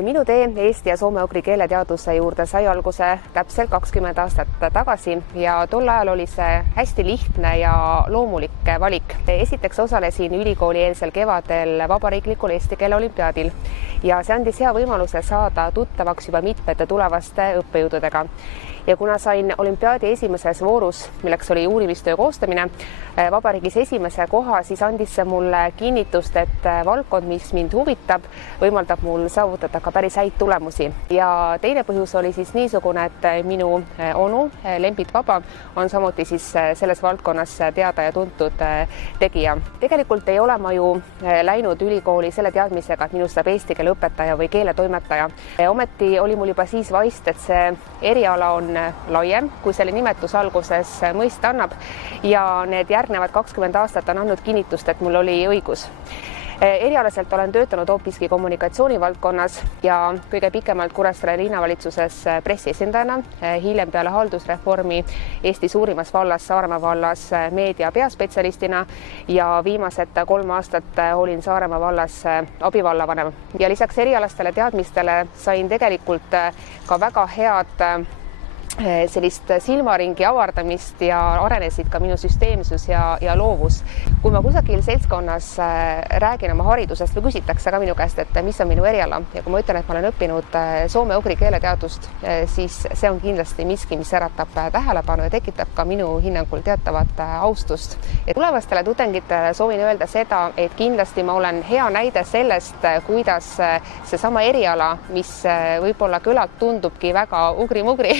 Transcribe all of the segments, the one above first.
Minu tee Eesti ja soome-ugri keeleteaduse juurde sai alguse täpselt 20 aastat tagasi ja tol ajal oli see hästi lihtne ja loomulik valik. Esiteks osalesin ülikoolieelsel kevadel vabariiklikul eesti keele olümpiaadil ja see andis hea võimaluse saada tuttavaks juba mitmete tulevaste õppejõududega. Ja kuna sain olümpiaadi esimeses voorus, milleks oli uurimistöö koostamine, vabariigis esimese koha, siis andis see mulle kinnitust, et valdkond, mis mind huvitab, võimaldab mul saavutada ka päris häid tulemusi. Ja teine põhjus oli siis niisugune, et minu onu Lembit Vaba on samuti siis selles valdkonnas teada ja tuntud tegija. Tegelikult ei ole ma ju läinud ülikooli selle teadmisega, et minust saab eesti keele õpetaja või keeletoimetaja. Ometi oli mul juba siis vaist, et see eriala on laiem, kui selle nimetus alguses mõista annab ja need järgnevad 20 aastat on andnud kinnitust, et mul oli õigus. Erialaselt olen töötanud hoopiski kommunikatsioonivaldkonnas ja kõige pikemalt Kuressaare linnavalitsuses pressiesindajana, hiljem peale haldusreformi Eesti suurimas vallas, Saaremaa vallas meedia peaspetsialistina ja viimased 3 aastat olin Saaremaa vallas abivallavanem. Ja lisaks erialastele teadmistele sain tegelikult ka väga head sellist silmaringi avardamist ja arenesid ka minu süsteemsus ja loovus. Kui ma kusagil seltskonnas räägin oma haridusest või küsitakse ka minu käest, et mis on minu eriala ja kui ma ütlen, et ma olen õppinud soome-ugri keeleteadust, siis see on kindlasti miski, mis äratab tähelepanu ja tekitab ka minu hinnangul teatavat austust. Ja tulevastele tudengitele soovin öelda seda, et kindlasti ma olen hea näide sellest, kuidas seesama eriala, mis võib-olla külalt tundubki väga ugri-mugri,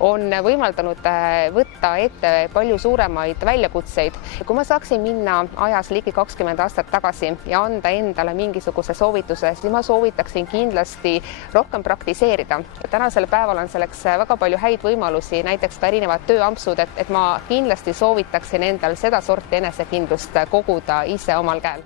on võimaldanud võtta ette palju suuremaid väljakutseid. Kui ma saaksin minna ajas ligi 20 aastat tagasi ja anda endale mingisuguse soovituse, siis ma soovitaksin kindlasti rohkem praktiseerida. Tänasel päeval on selleks väga palju häid võimalusi, näiteks ka erinevad tööampsud, et ma kindlasti soovitaksin endal seda sorti enesekindlust koguda ise omal käel.